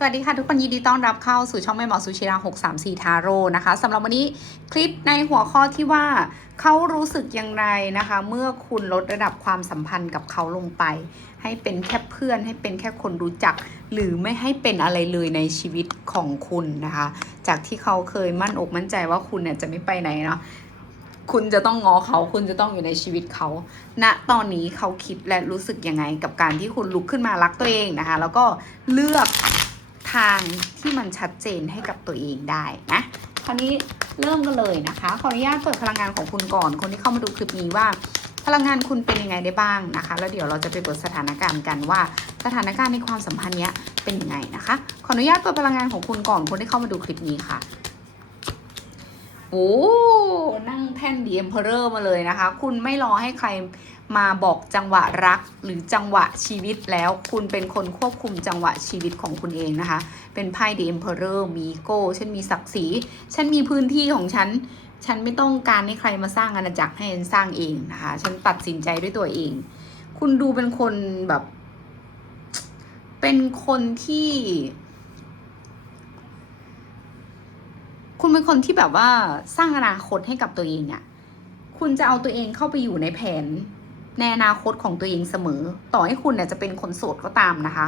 สวัสดีค่ะทุกคนยินดีต้อนรับเข้าสู่ช่องแม่หมอสุชิรา634 ทาโร่นะคะสำหรับวันนี้คลิปในหัวข้อที่ว่าเขารู้สึกอย่างไรนะคะ เมื่อคุณลดระดับความสัมพันธ์กับเขาลงไป ให้เป็นแค่เพื่อนให้เป็นแค่คนรู้จัก หรือไม่ให้เป็นอะไรเลยในชีวิตของคุณนะคะ จากที่เขาเคยมั่นอกมั่นใจว่าคุณเนี่ยจะไม่ไปไหนเนาะคุณจะต้องงอเขาคุณจะต้องอยู่ในชีวิตเขาณตอนนี้เขาคิดและรู้สึกยังไงกับการที่คุณลุกขึ้นมารักตัวเองนะคะ แล้วก็เลือก ทางที่มันชัดเจนให้กับตัวเองได้นะคราวนี้เริ่มกันเลยนะคะขออนุญาตเปิดพลังงานของคุณก่อน คนที่เข้ามาดูคลิปนี้ว่า พลังงานคุณเป็นยังไงได้บ้างนะคะ แล้วเดี๋ยวเราจะไปเปิดสถานการณ์กันว่าสถานการณ์ในความสัมพันธ์เนี้ยเป็นยังไงนะคะ ขออนุญาตเปิดพลังงานของคุณก่อนคนที่เข้ามาดูคลิปนี้ค่ะ โอ้นั่งแท่นดีเอ็มเพอร์มาเลยนะคะ คุณไม่รอให้ใครมาบอกจังหวะรักหรือจังหวะชีวิตแล้ว คุณเป็นคนควบคุมจังหวะชีวิตของคุณเองนะคะ เป็นไพ่ดีเอ็มเพอร์มีโก้ฉันมีศักดิ์ศรี ฉันมีพื้นที่ของฉัน ฉันไม่ต้องการให้ใครมาสร้างอาณาจักรให้ฉันสร้างเองนะคะ ฉันตัดสินใจด้วยตัวเอง คุณดูเป็นคนแบบ เป็นคนที่ คุณเป็นคนที่แบบว่าสร้างอนาคตให้กับตัวเองอะ่ะ คุณจะเอาตัวเองเข้าไปอยู่ในแผนในอนาคตของตัวเองเสมอ ต่อให้คุณเนี่ยจะเป็นคนโสดก็ตามนะคะ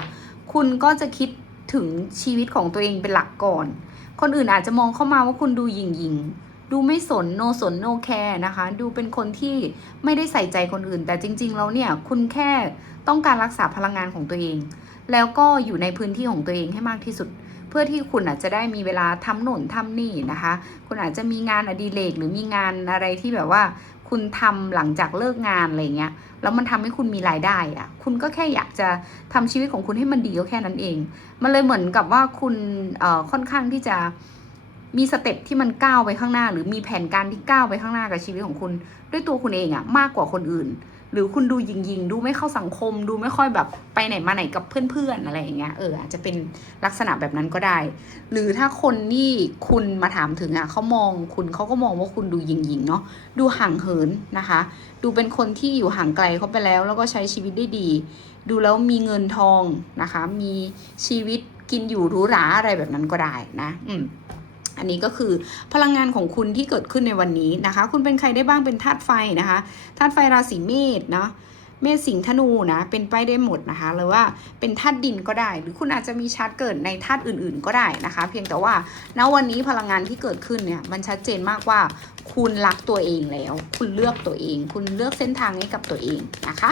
คุณก็จะคิดถึงชีวิตของตัวเองเป็นหลักก่อน คนอื่นอาจจะมองเข้ามาว่าคุณดูหยิงยิงดูไม่สนโนสนโนแคร์นะคะ ดูเป็นคนที่ไม่ได้ใส่ใจคนอื่น แต่จริง ๆ แล้วเนี่ยคุณแค่ต้องการรักษาพลังงานของตัวเอง แล้วก็อยู่ในพื้นที่ของตัวเองให้มากที่สุด เพื่อที่คุณอาจจะได้มีเวลาทำหนุนทำนี่นะคะ คุณอาจจะมีงานอดิเรกหรือมีงานอะไรที่แบบว่า คุณทำหลังจากเลิกงานอะไรเงี้ยแล้วมันทำให้คุณมีรายได้อะคุณก็แค่อยากจะทำชีวิตของคุณให้มันดีก็แค่นั้นเอง มันเลยเหมือนกับว่าคุณค่อนข้างที่จะมีสเต็ปที่มันก้าวไปข้างหน้า หรือมีแผนการที่ก้าวไปข้างหน้ากับชีวิตของคุณ ด้วยตัวคุณเองอะมากกว่าคนอื่น หรือคุณดูยิงยิงๆ ดูไม่เข้าสังคม ดูไม่ค่อยแบบไปไหนมาไหนกับเพื่อนๆ อะไรอย่างเงี้ย เอออาจจะเป็นลักษณะแบบนั้นก็ได้ หรือถ้าคนที่คุณมาถามถึงอะเขามองคุณเขาก็มองว่าคุณดูยิงยิงๆ เนาะ ดูห่างเหินนะคะ ดูเป็นคนที่อยู่ห่างไกลเขาไปแล้ว แล้วก็ใช้ชีวิตได้ดี ดูแล้วมีเงินทองนะคะ มีชีวิตกินอยู่หรูหราอะไรแบบนั้นก็ได้นะ อืม อันนี้ก็คือพลังงานของคุณที่เกิดขึ้นในวันนี้นะคะ คุณเป็นใครได้บ้างเป็นธาตุไฟนะคะธาตุไฟราศีเมษเนาะเมษสิงห์ธนูนะเป็นไปได้หมดนะคะหรือว่าเป็นธาตุดินก็ได้ หรือคุณอาจจะมีชาร์ตเกิดในธาตุอื่น ๆ ก็ได้นะคะ เพียงแต่ว่าณวันนี้พลังงานที่เกิดขึ้นเนี่ยมันชัดเจนมากว่าคุณรักตัวเองแล้ว คุณเลือกตัวเอง คุณเลือกเส้นทางให้กับตัวเองนะคะ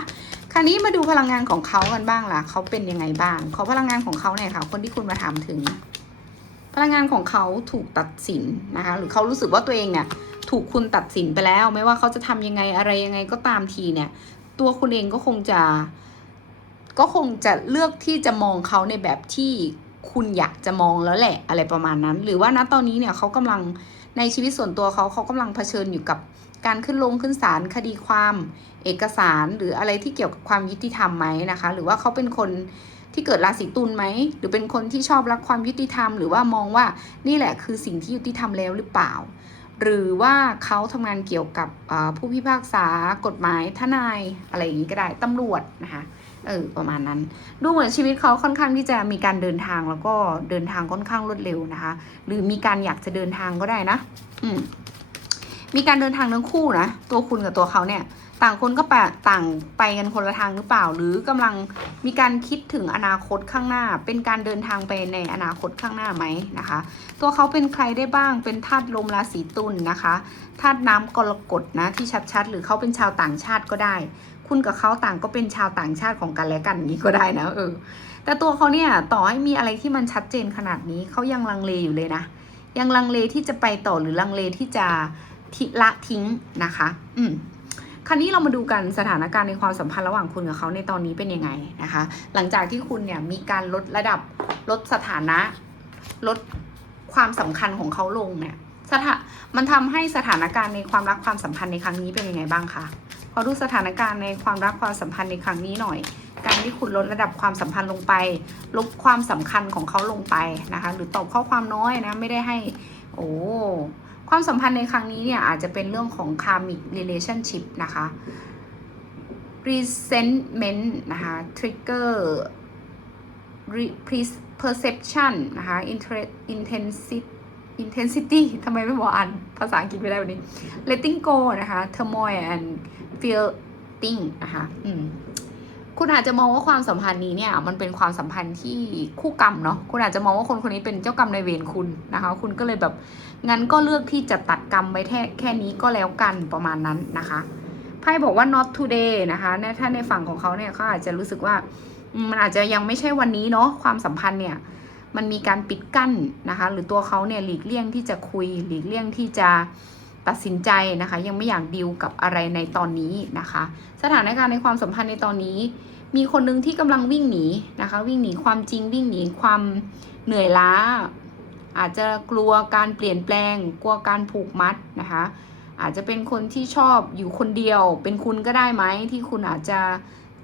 คราวนี้มาดูพลังงานของเขากันบ้างล่ะเขาเป็นยังไงบ้างขอพลังงานของเขาหน่อยค่ะคนที่คุณมาถามถึง พลังงานของเขาถูกตัดสินนะคะ หรือเขารู้สึกว่าตัวเองเนี่ยถูกคุณตัดสินไปแล้ว ไม่ว่าเขาจะทำยังไงอะไรยังไงก็ตามทีเนี่ย ตัวคุณเองก็คงจะ ก็คงจะเลือกที่จะมองเขาในแบบที่คุณอยากจะมองแล้วแหละอะไรประมาณนั้น หรือว่าณตอนนี้เนี่ยเขากำลังในชีวิตส่วนตัวเขาเขากำลังเผชิญอยู่กับการขึ้นลงขึ้นศาลคดีความ เอกสารหรืออะไรที่เกี่ยวกับความยุติธรรมไหมนะคะ หรือว่าเขาเป็นคน ที่เกิดราศีตุลไหมหรือเป็นคนที่ชอบรักความยุติธรรม หรือว่ามองว่านี่แหละคือสิ่งที่ยุติธรรมแล้วหรือเปล่า หรือว่าเขาทำงานเกี่ยวกับผู้พิพากษากฎหมายทนายอะไรอย่างนี้ก็ได้ตำรวจนะคะเออประมาณนั้น ดูเหมือนชีวิตเขาค่อนข้างที่จะมีการเดินทางแล้วก็เดินทางค่อนข้างรวดเร็วนะคะ หรือมีการอยากจะเดินทางก็ได้นะ อืม มีการเดินทางทั้งคู่นะ ตัวคุณกับตัวเขาเนี่ย ต่างคนก็ไปต่างไปกันคนละทางหรือเปล่า หรือกำลังมีการคิดถึงอนาคตข้างหน้า เป็นการเดินทางไปในอนาคตข้างหน้าไหมนะคะ ตัวเขาเป็นใครได้บ้าง เป็นธาตุลมราศีตุลนะคะธาตุน้ำกรกฎนะที่ชัดๆ หรือเขาเป็นชาวต่างชาติก็ได้ คุณกับเขาต่างก็เป็นชาวต่างชาติของกันและกันนี้ก็ได้นะเออแต่ตัวเขาเนี่ยต่อให้มีอะไรที่มันชัดเจนขนาดนี้เขายังลังเลอยู่เลยนะ ยังลังเลที่จะไปต่อหรือลังเลที่จะ ทิละทิ้งนะคะ อืมคราวนี้เรามาดูกันสถานการณ์ในความสัมพันธ์ระหว่างคุณกับเขาในตอนนี้เป็นยังไงนะคะ หลังจากที่คุณเนี่ยมีการลดระดับลดสถานะ ลดความสำคัญของเขาลงเนี่ยสถามันทำให้สถานการณ์ในความรักความสัมพันธ์ในครั้งนี้เป็นยังไงบ้างคะขอดูสถานการณ์ในความรักความสัมพันธ์ในครั้งนี้หน่อย การที่คุณลดระดับความสัมพันธ์ลงไป ลดความสำคัญของเขาลงไปนะคะ หรือตอบข้อความน้อยนะไม่ได้ให้ โอ้ ความสัมพันธ์ในครั้งนี้เนี่ยอาจจะเป็นเรื่องของ karmic relationship นะคะ resentment นะคะ trigger perception นะคะ intensity intensity ทำไมไม่บอกอ่านภาษาอังกฤษไม่ได้วันนี้ letting go นะคะ turmoil and feeling นะคะ อืม คุณอาจจะมองว่าความสัมพันธ์นี้เนี่ย มันเป็นความสัมพันธ์ที่คู่กรรมเนาะคุณอาจจะมองว่าคนคนนี้เป็นเจ้ากรรมในเวรคุณนะคะ คุณก็เลยแบบงั้นก็เลือกที่จะตัดกรรมไว้แค่แค่นี้ก็แล้วกันประมาณนั้นนะคะไพ่บอกว่า not today นะคะถ้าในฝั่งของเขาเนี่ยเขาอาจจะรู้สึกว่ามันอาจจะยังไม่ใช่วันนี้เนาะความสัมพันธ์เนี่ยมันมีการปิดกั้นนะคะ หรือตัวเขาเนี่ยหลีกเลี่ยงที่จะคุย หลีกเลี่ยงที่จะ ตัดสินใจนะคะ ยังไม่อยากดีลกับอะไรในตอนนี้นะคะ สถานการณ์ในความสัมพันธ์ในตอนนี้ มีคนหนึ่งที่กำลังวิ่งหนีนะคะ วิ่งหนีความจริงวิ่งหนีความเหนื่อยล้า อาจจะกลัวการเปลี่ยนแปลง กลัวการผูกมัดนะคะ อาจจะเป็นคนที่ชอบอยู่คนเดียว เป็นคุณก็ได้ไหมที่คุณอาจจะ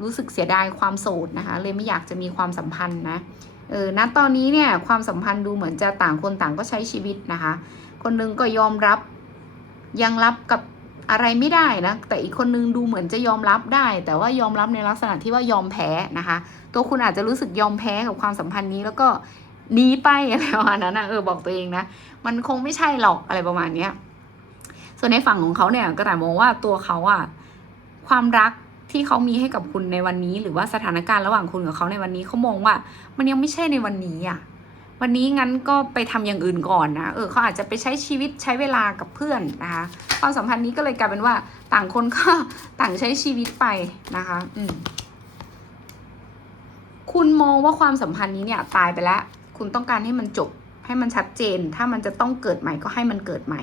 รู้สึกเสียดายความโสดนะคะ เลยไม่อยากจะมีความสัมพันธ์นะเออณตอนนี้เนี่ยความสัมพันธ์ดูเหมือนจะต่างคนต่างก็ใช้ชีวิตนะคะ คนหนึงก็ยอมรับ ยังรับกับอะไรไม่ได้นะ แต่อีกคนนึงดูเหมือนจะยอมรับได้ แต่ว่ายอมรับในลักษณะที่ว่ายอมแพ้นะคะ ตัวคุณอาจจะรู้สึกยอมแพ้กับความสัมพันธ์นี้แล้วก็หนีไปอะไรประมาณนั้นนะเออบอกตัวเองนะ มันคงไม่ใช่หรอกอะไรประมาณเนี้ยส่วนในฝั่งของเขาเนี่ยก็แต่มองว่าตัวเขาอะความรักที่เขามีให้กับคุณในวันนี้ หรือว่าสถานการณ์ระหว่างคุณกับเขาในวันนี้เขามองว่า มันยังไม่ใช่ในวันนี้อะ วันนี้งั้นก็ไปทำอย่างอื่นก่อนนะเออเขาอาจจะไปใช้ชีวิตใช้เวลากับเพื่อนนะคะความสัมพันธ์นี้ก็เลยกลายเป็นว่าต่างคนก็ต่างใช้ชีวิตไปนะคะอืมคุณมองว่าความสัมพันธ์นี้เนี่ยตายไปแล้ว คุณต้องการให้มันจบให้มันชัดเจน ถ้ามันจะต้องเกิดใหม่ก็ให้มันเกิดใหม่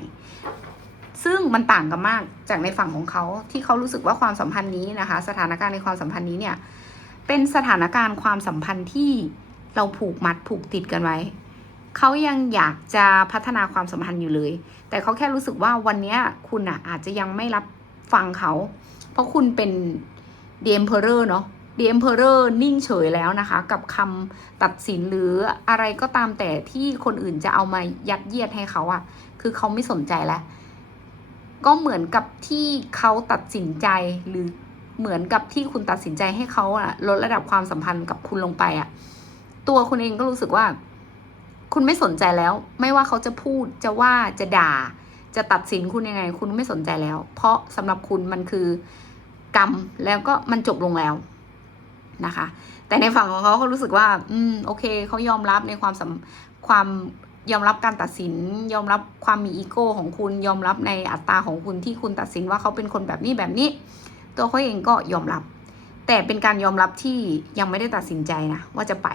ซึ่งมันต่างกันมากจากในฝั่งของเขาที่เขารู้สึกว่าความสัมพันธ์นี้นะคะ สถานการณ์ในความสัมพันธ์นี้เนี่ย เป็นสถานการณ์ความสัมพันธ์ที่ เราผูกมัดผูกติดกันไว้ เขายังอยากจะพัฒนาความสัมพันธ์อยู่เลย แต่เขาแค่รู้สึกว่าวันนี้คุณอะอาจจะยังไม่รับฟังเขา เพราะคุณเป็น The Emperor เนาะ The Emperor นิ่งเฉยแล้วนะคะ กับคำตัดสินหรืออะไรก็ตามแต่ที่คนอื่นจะเอามายัดเยียดให้เขาอะคือเขาไม่สนใจแล้วก็เหมือนกับที่เขาตัดสินใจหรือเหมือนกับที่คุณตัดสินใจให้เขาอะลดระดับความสัมพันธ์กับคุณลงไปอะ ตัวคุณเองก็รู้สึกว่า คุณไม่สนใจแล้ว ไม่ว่าเขาจะพูดจะว่าจะด่า จะตัดสินคุณยังไง คุณไม่สนใจแล้ว เพราะสำหรับคุณมันคือกรรมแล้วก็มันจบลงแล้วนะคะ แต่ในฝั่งของเขาเขารู้สึกว่า อืมโอเคเขายอมรับในความสัมความยอมรับการตัดสิน ยอมรับความมีอีโก้ของคุณยอมรับในอัตราของคุณที่คุณตัดสินว่าเขาเป็นคนแบบนี้แบบนี้ ตัวเขาเองก็ยอมรับ แต่เป็นการยอมรับที่ยังไม่ได้ตัดสินใจนะว่าจะไป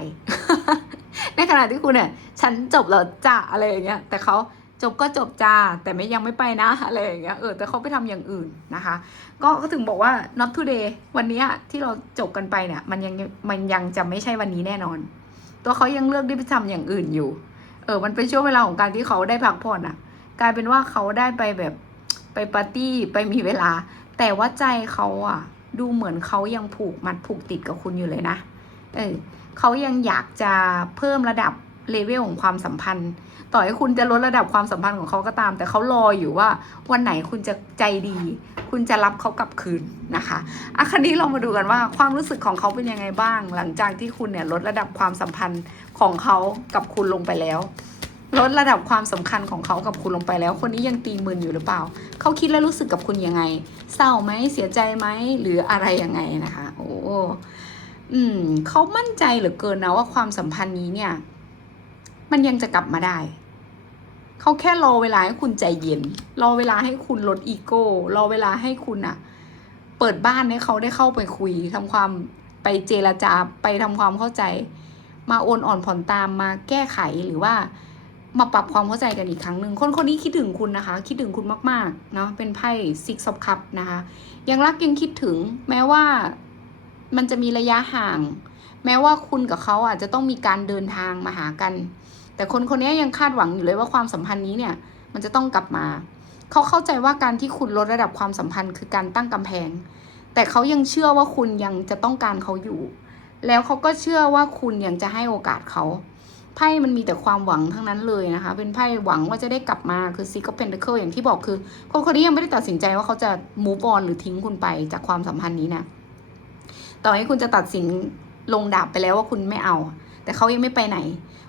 ในขณะที่คุณเนี่ยฉันจบแล้วจ้าอะไรอย่างเงี้ยแต่เขาจบก็จบจ้าแต่ไม่ยังไม่ไปนะอะไรอย่างเงี้ยเออแต่เขาไปทำอย่างอื่นนะคะ ก็ก็ถึงบอกว่า not today วันนี้ที่เราจบกันไปเนี่ยมันยังมันยังจะไม่ใช่วันนี้แน่นอน ตัวเขายังเลือกที่ไปทำอย่างอื่นอยู่ เออมันเป็นช่วงเวลาของการที่เขาได้พักผ่อนอะกลายเป็นว่าเขาได้ไปแบบไปปาร์ตี้ไปมีเวลา แต่ว่าใจเขาอะดูเหมือนเขายังผูกมัดผูกติดกับคุณอยู่เลยนะ เออ เขายังอยากจะเพิ่มระดับเลเวลของความสัมพันธ์ ต่อให้คุณจะลดระดับความสัมพันธ์ของเขาก็ตาม แต่เขารออยู่ว่าวันไหนคุณจะใจดี คุณจะรับเขากลับคืนนะคะอะคันนี้เรามาดูกันว่าความรู้สึกของเขาเป็นยังไงบ้าง หลังจากที่คุณเนี่ยลดระดับความสัมพันธ์ของเขากับคุณลงไปแล้วลดระดับความสำคัญของเขากับคุณลงไปแล้ว คนนี้ยังตีมืนอยู่หรือเปล่า เขาคิดและรู้สึกกับคุณยังไง เศร้าไหมเสียใจไหมหรืออะไรยังไงนะคะ โอ้ อืมเขามั่นใจเหลือเกินนะว่าความสัมพันธ์นี้เนี่ย มันยังจะกลับมาได้ เขาแค่รอเวลาให้คุณใจเย็น รอเวลาให้คุณลดอีโก้ รอเวลาให้คุณอะเปิดบ้านให้เขาได้เข้าไปคุยทำความไปเจรจาไปทำความเข้าใจ มาโอนอ่อนผ่อนตามมาแก้ไขหรือว่า มาปรับความเข้าใจกันอีกครั้งหนึ่งคนคนนี้คิดถึงคุณนะคะ คิดถึงคุณมากๆเนาะเป็นไพ่ six of cup นะคะ ยังรักยังคิดถึงแม้ว่า มันจะมีระยะห่าง แม้ว่าคุณกับเขาอาจจะต้องมีการเดินทางมาหากัน แต่คนคนนี้ยังคาดหวังอยู่เลยว่าความสัมพันธ์นี้เนี่ย มันจะต้องกลับมา เขาเข้าใจว่าการที่คุณลดระดับความสัมพันธ์ คือการตั้งกำแพง แต่เขายังเชื่อว่าคุณยังจะต้องการเขาอยู่ แล้วเขาก็เชื่อว่าคุณยังจะให้โอกาสเขาไพ่มันมีแต่ความหวังทั้งนั้นเลยนะคะ เป็นไพ่หวังว่าจะได้กลับมาคือ Six of Pentacles อย่างที่บอกคือคนคนนี้ยังไม่ได้ตัดสินใจว่าเขาจะ move on หรือทิ้งคุณไปจากความสัมพันธ์นี้นะ ต่อให้คุณจะตัดสินลงดาบไปแล้วว่าคุณไม่เอา แต่เขายังไม่ไปไหน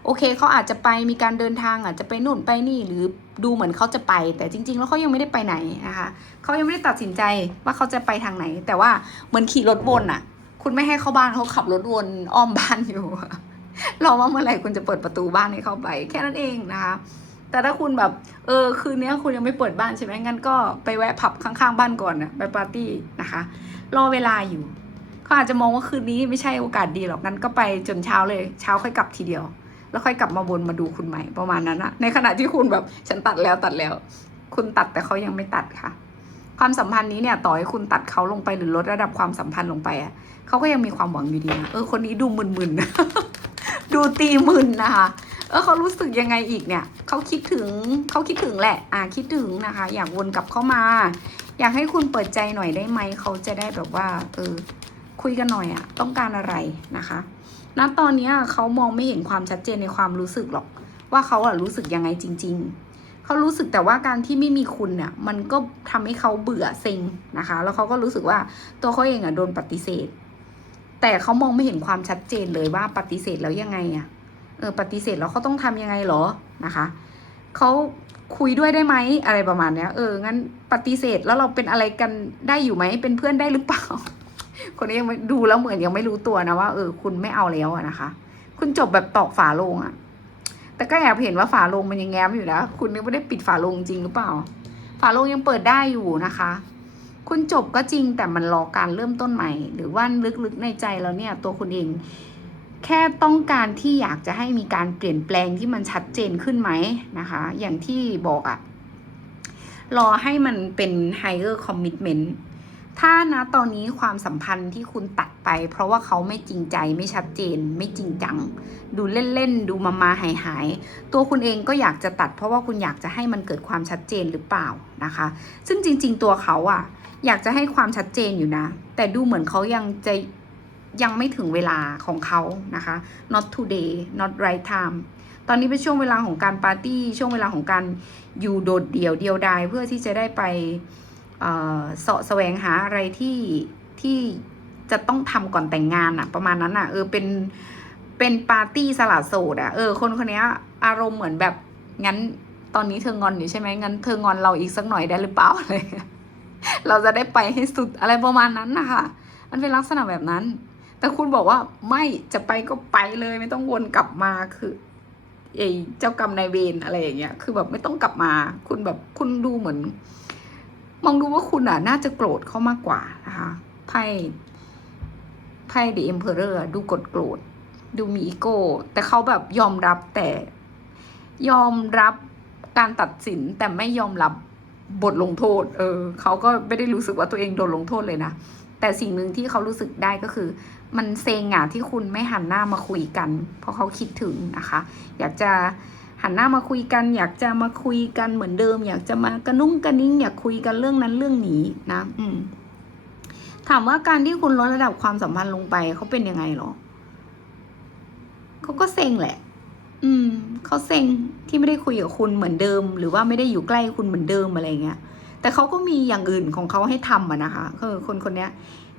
โอเคเขาอาจจะไปมีการเดินทางอาจจะไปนู่นไปนี่หรือดูเหมือนเขาจะไป แต่จริง ๆ แล้วเขายังไม่ได้ไปไหนนะคะเขายังไม่ได้ตัดสินใจว่าเขาจะไปทางไหน แต่ว่าเหมือนขี่รถวนอะคุณไม่ให้เข้าบ้านเขาขับรถวนอ้อมบ้านอยู่รอว่าเมื่อไหร่คุณจะเปิดประตูบ้านให้เข้าไปแค่นั้นเองนะคะแต่ถ้าคุณแบบเออคืนนี้คุณยังไม่เปิดบ้านใช่ไหมงั้นก็ไปแวะผับข้างๆบ้านก่อนนะไปปาร์ตี้นะคะ รอเวลาอยู่ เขาอาจจะมองว่าคืนนี้ไม่ใช่โอกาสดีหรอกงั้นก็ไปจนเช้าเลยเช้าค่อยกลับทีเดียว แล้วค่อยกลับมาวนมาดูคุณใหม่ประมาณนั้นอะในขณะที่คุณแบบฉันตัดแล้วตัดแล้ว คุณตัดแต่เขายังไม่ตัดค่ะ ความสัมพันธ์นี้เนี่ยต่อให้คุณตัดเขาลงไปหรือลดระดับความสัมพันธ์ลงไปอะเขาก็ยังมีความหวังอยู่ดีนะเออคนนี้ดูมึนๆดูตีมึนนะคะเออเขารู้สึกยังไงอีกเนี่ยเขาคิดถึงเขาคิดถึงแหละ อ่าคิดถึงนะคะ อยากวนกลับเข้ามา อยากให้คุณเปิดใจหน่อยได้ไหมเขาจะได้แบบว่า เออ คุยกันหน่อยอะต้องการอะไรนะคะณตอนนี้เขามองไม่เห็นความชัดเจนในความรู้สึกหรอก ว่าเขาอะรู้สึกยังไงจริง ๆ เขารู้สึกแต่ว่าการที่ไม่มีคุณเนี่ยมันก็ทำให้เขาเบื่อเซ็งนะคะ แล้วเขาก็รู้สึกว่าตัวเขาเองอะโดนปฏิเสธ แต่เขามองไม่เห็นความชัดเจนเลยว่าปฏิเสธแล้วยังไงอะเออปฏิเสธแล้วเขาต้องทำยังไงหรอนะคะเขาคุยด้วยได้ไหมอะไรประมาณเนี้ย เอองั้นปฏิเสธแล้วเราเป็นอะไรกันได้อยู่ไหมเป็นเพื่อนได้หรือเปล่า คนนี้ยังไม่ดูแล้วเหมือนยังไม่รู้ตัวนะว่าเออคุณไม่เอาแล้วนะคะ คุณจบแบบตอกฝาโลงอะแต่ก็แอบเห็นว่าฝาโลงมันยังแง้มอยู่นะคุณยังไม่ได้ปิดฝาโลงจริงหรือเปล่า ฝาโลงยังเปิดได้อยู่นะคะ คุณจบก็จริงแต่มันรอการเริ่มต้นใหม่ หรือว่าลึกๆในใจแล้วเนี่ย ตัวคุณเอง แค่ต้องการที่อยากจะให้มีการเปลี่ยนแปลงที่มันชัดเจนขึ้นไหมนะคะ อย่างที่บอกอะรอให้มันเป็น higher commitment ถ้านะตอนนี้ความสัมพันธ์ที่คุณตัดไป เพราะว่าเขาไม่จริงใจไม่ชัดเจน ไม่จริงจัง ดูเล่นๆ ดูมามาหายหายๆตัวคุณเองก็อยากจะตัด เพราะว่าคุณอยากจะให้มันเกิดความชัดเจนหรือเปล่านะคะ ซึ่งจริง ๆ ตัวเขาอะอยากจะให้ความชัดเจนอยู่นะ แต่ดูเหมือนเขายังจะยังไม่ถึงเวลาของเขานะคะ not today not right time ตอนนี้เป็นช่วงเวลาของการปาร์ตี้ช่วงเวลาของการอยู่โดดเดี่ยวเดียวดายเพื่อที่จะได้ไป เสาะแสวงหาอะไรที่ที่จะต้องทำก่อนแต่งงานอะประมาณนั้นอะเออเป็นเป็นปาร์ตี้สลัดโสดอะเออคนคนนี้อารมณ์เหมือนแบบงั้นตอนนี้เธองอนอยู่ใช่ไหมงั้นเธองอนเราอีกสักหน่อยได้หรือเปล่าอะไรเงี้ยเราจะได้ไปให้สุดอะไรประมาณนั้นนะคะมันเป็นลักษณะแบบนั้น แต่คุณบอกว่าไม่จะไปก็ไปเลยไม่ต้องวนกลับมาคือไอ้เจ้ากรรมนายเวรอะไรอย่างเงี้ยคือแบบไม่ต้องกลับมา คุณแบบคุณดูเหมือน มองดูว่าคุณอะน่าจะโกรธเขามากกว่านะคะไพ่ไพ่เด e เอ็มเพอเรอร์ดูกดโกรธ ดูมีอีโก้ แต่เขาแบบยอมรับแต่ยอมรับการตัดสินแต่ไม่ยอมรับบทลงโทษ เออเขาก็ไม่ได้รู้สึกว่าตัวเองโดนลงโทษเลยนะ แต่สิ่งหนึ่งที่เขารู้สึกได้ก็คือ มันเซงอะที่คุณไม่หันหน้ามาคุยกัน เพราะเขาคิดถึงนะคะ อยากจะ หันหน้ามาคุยกัน อยากจะมาคุยกันเหมือนเดิม อยากจะมากระนุ่งกระนิ่ง อยากคุยกันเรื่องนั้นเรื่องนี้นะ อืม ถามว่าการที่คุณลดระดับความสัมพันธ์ลงไปเขาเป็นยังไงหรอเขาก็เซ็งแหละ อืมเขาเซ็งที่ไม่ได้คุยกับคุณเหมือนเดิม หรือว่าไม่ได้อยู่ใกล้คุณเหมือนเดิมอะไรเงี้ย แต่เขาก็มีอย่างอื่นของเขาให้ทำอะนะคะคือคนคนเนี้ย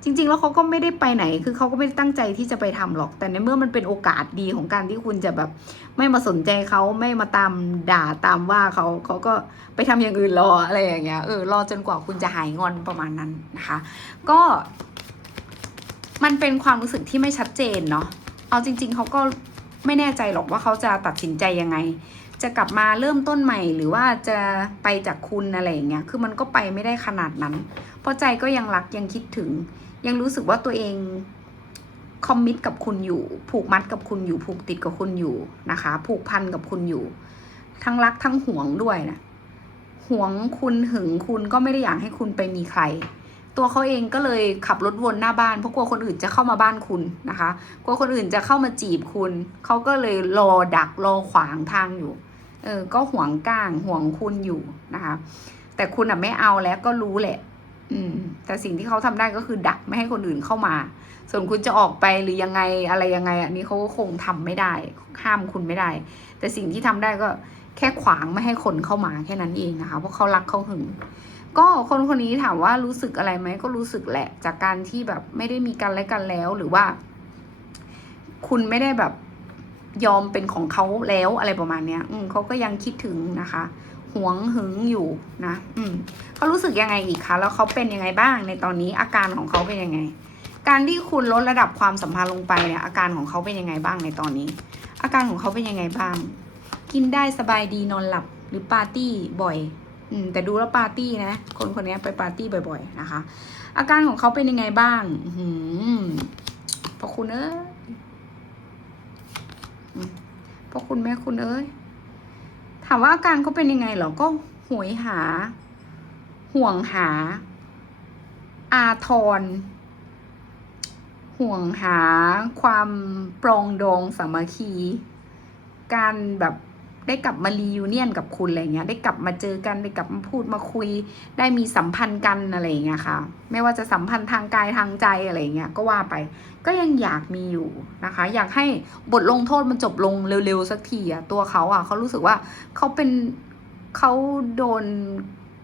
จริง ๆ แล้วเขาก็ไม่ได้ไปไหน คือเขาก็ไม่ได้ตั้งใจที่จะไปทำหรอก แต่ในเมื่อมันเป็นโอกาสดีของการที่คุณจะแบบ ไม่มาสนใจเขาไม่มาตามด่าตามว่าเขาเขาก็ไปทำอย่างอื่นรออะไรอย่างเงี้ย เออ รอจนกว่าคุณจะหายงอนประมาณนั้นนะคะ ก็ มันเป็นความรู้สึกที่ไม่ชัดเจนเนาะ เอาจริง ๆ เขาก็ไม่แน่ใจหรอกว่าเขาจะตัดสินใจยังไง จะกลับมาเริ่มต้นใหม่หรือว่าจะไปจากคุณอะไรอย่างเงี้ย คือมันก็ไปไม่ได้ขนาดนั้น เพราะใจก็ยังรักยังคิดถึง ยังรู้สึกว่าตัวเองคอมมิตกับคุณอยู่ ผูกมัดกับคุณอยู่ ผูกติดกับคุณอยู่นะคะ ผูกพันกับคุณอยู่ ทั้งรักทั้งหวงด้วยนะหวงคุณหึงคุณก็ไม่ได้อยากให้คุณไปมีใคร ตัวเขาเองก็เลยขับรถวนหน้าบ้านเพราะกลัวคนอื่นจะเข้ามาบ้านคุณนะคะกลัวคนอื่นจะเข้ามาจีบคุณเขาก็เลยรอดักรอขวางทางอยู่ เออก็หวงก้างห่วงคุณอยู่นะคะ แต่คุณอะไม่เอาแล้วก็รู้แหละ อืม แต่สิ่งที่เขาทำได้ก็คือดักไม่ให้คนอื่นเข้ามา ส่วนคุณจะออกไปหรือยังไงอะไรยังไง อันนี้เขาก็คงทำไม่ได้ ห้ามคุณไม่ได้ แต่สิ่งที่ทำได้ก็แค่ขวางไม่ให้คนเข้ามาแค่นั้นเองนะคะ เพราะเขารักเขาหึง ก็คนคนนี้ถามว่ารู้สึกอะไรไหมก็รู้สึกแหละ จากการที่แบบไม่ได้มีกันและกันแล้วหรือว่า คุณไม่ได้แบบยอมเป็นของเขาแล้วอะไรประมาณเนี้ย อืมเขาก็ยังคิดถึงนะคะ หวงหึงอยู่นะอืมเขารู้สึกยังไงอีกคะแล้วเขาเป็นยังไงบ้างในตอนนี้อาการของเขาเป็นยังไง การที่คุณลดระดับความสัมพันธ์ลงไปเนี่ยอาการของเขาเป็นยังไงบ้างในตอนนี้ อาการของเขาเป็นยังไงบ้าง กินได้สบายดีนอนหลับหรือปาร์ตี้บ่อย อืมแต่ดูแล้วปาร์ตี้นะ คนคนนี้ไปปาร์ตี้บ่อย ๆ นะคะ อาการของเขาเป็นยังไงบ้าง อื้อหือพอคุณเอ้ยพอคุณแม่คุณเอ้ย ถามว่าอาการเขาเป็นยังไงเหรอก็หวยหา ห่วงหา อาทร ห่วงหา ความปรองดองสามัคคี การแบบ ได้กลับมารียูเนียนกับคุณอะไรเงี้ย ได้กลับมาเจอกันได้กลับมาพูดมาคุย ได้มีสัมพันธ์กันอะไรเงี้ยค่ะ ไม่ว่าจะสัมพันธ์ทางกายทางใจอะไรเงี้ยก็ว่าไป ก็ยังอยากมีอยู่นะคะ อยากให้บทลงโทษมันจบลงเร็วๆสักทีอะตัวเขาอะเขารู้สึกว่าเขาเป็นเขาโดน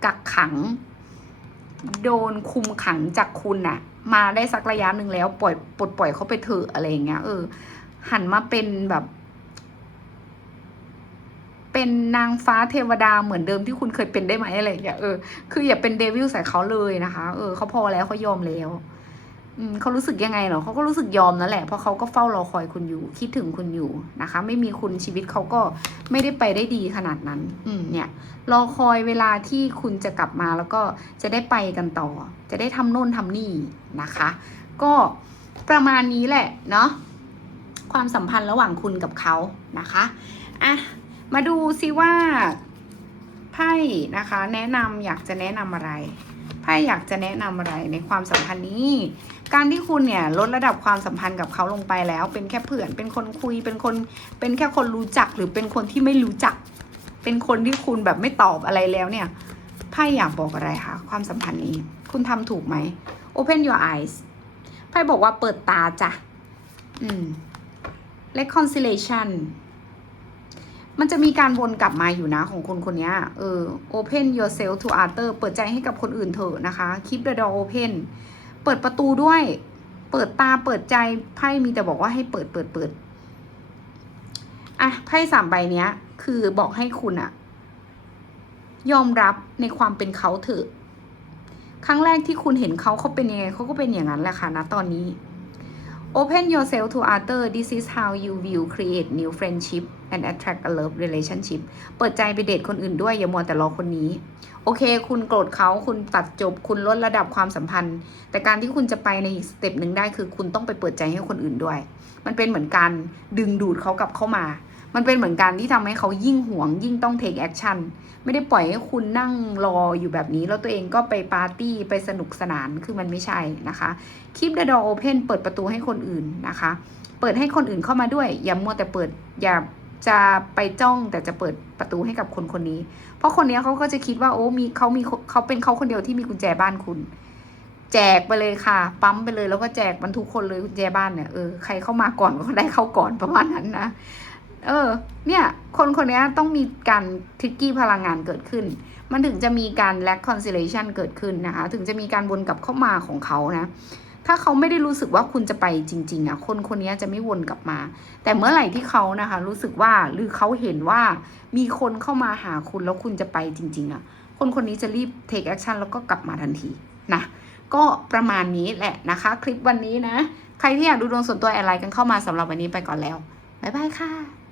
กักขัง โดนคุมขังจากคุณอะมาได้สักระยะหนึ่งแล้วปล่อยปลดปล่อยเขาไปเถอะอะไรเงี้ยเออหันมาเป็นแบบ เป็นนางฟ้าเทวดาเหมือนเดิมที่คุณเคยเป็นได้ไหมอะไรอย่างเงี้ยเออคืออย่าเป็นเดวิลใส่เขาเลยนะคะ เออเขาพอแล้วเขายอมแล้วอืมเขารู้สึกยังไงเหรอเขาก็รู้สึกยอมนั่นแหละเพราะเขาก็เฝ้ารอคอยคุณอยู่ คิดถึงคุณอยู่นะคะ ไม่มีคุณชีวิตเขาก็ไม่ได้ไปได้ดีขนาดนั้น อืมเนี่ย รอคอยเวลาที่คุณจะกลับมาแล้วก็จะได้ไปกันต่อ จะได้ทำโน่นทำนี่นะคะ ก็ประมาณนี้แหละเนาะความสัมพันธ์ระหว่างคุณกับเขานะคะอะ มาดูซิว่าไพ่นะคะ แนะนำอยากจะแนะนำอะไรไพ่อยากจะแนะนำอะไรในความสัมพันธ์นี้ การที่คุณเนี่ยลดระดับความสัมพันธ์กับเขาลงไปแล้ว เป็นแค่เพื่อนเป็นคนคุยเป็นคนเป็นแค่คนรู้จักหรือเป็นคนที่ไม่รู้จัก เป็นคนที่คุณแบบไม่ตอบอะไรแล้วเนี่ยไพ่อยากบอกอะไรคะความสัมพันธ์นี้ คุณทำถูกไหม Open your eyes ไพ่บอกว่าเปิดตาจ้ะอืม reconciliation มันจะมีการวนกลับมาอยู่นะของคนคนนี้เออ open yourself to other เปิดใจให้กับคนอื่นเถอะนะคะ keep the door open เปิดประตูด้วย เปิดตาเปิดใจไพ่มีแต่บอกว่าให้เปิดเปิดเปิดอะไพ่สามใบเนี้ย คือบอกให้คุณอะยอมรับในความเป็นเขาเถอะ ครั้งแรกที่คุณเห็นเขาเขาเป็นยังไงเขาก็เป็นอย่างนั้นแหละค่ะนะตอนนี้ Open yourself to other this is how you will create new friendship and attract a love relationship เปิดใจไปเดทคนอื่นด้วย อย่ามัวแต่รอคนนี้ โอเค คุณโกรธเขาคุณตัดจบ คุณลดระดับความสัมพันธ์ แต่การที่คุณจะไปในอีกสเต็ปหนึ่งได้คือคุณต้องไปเปิดใจให้คนอื่นด้วย มันเป็นเหมือนการดึงดูดเขากลับเข้ามา มันเป็นเหมือนการที่ทำให้เขายิ่งหวง ยิ่งต้อง take action ไม่ได้ปล่อยให้คุณนั่งรออยู่แบบนี้ แล้วตัวเองก็ไปปาร์ตี้ไปสนุกสนานคือมันไม่ใช่นะคะ keep the door open เปิดประตูให้คนอื่นนะคะ เปิดให้คนอื่นเข้ามาด้วย อย่ามัวแต่เปิดอย่าจะไปจ้องแต่จะเปิดประตูให้กับคนคนนี้ เพราะคนนี้เขาก็จะคิดว่าโอ้มีเขามีเขาเป็นเขาคนเดียวที่มีกุญแจบ้านคุณ แจกไปเลยค่ะ ปั๊มไปเลยแล้วก็แจกบรรทุกคนเลยกุญแจบ้านเนี่ยเออใครเข้ามาก่อนก็ได้เข้าก่อนประมาณนั้นนะ เออ เนี่ย คนคนนี้ต้องมีการทิกกี้พลังงานเกิดขึ้น มันถึงจะมีการแลกคอนซิเลชันเกิดขึ้นนะคะ ถึงจะมีการวนกลับเข้ามาของเขานะ ถ้าเขาไม่ได้รู้สึกว่าคุณจะไปจริง ๆอะ คนคนนี้จะไม่วนกลับมา แต่เมื่อไหร่ที่เขานะคะ รู้สึกว่าหรือเขาเห็นว่ามีคนเข้ามาหาคุณแล้วคุณจะไปจริง ๆอะ คนคนนี้จะรีบ take action แล้วก็กลับมาทันทีนะ ก็ประมาณนี้แหละนะคะ คลิปวันนี้นะ ใครที่อยากดูดวงส่วนตัวอะไรกันเข้ามาสำหรับวันนี้ไปก่อนแล้ว บ๊ายบายค่ะ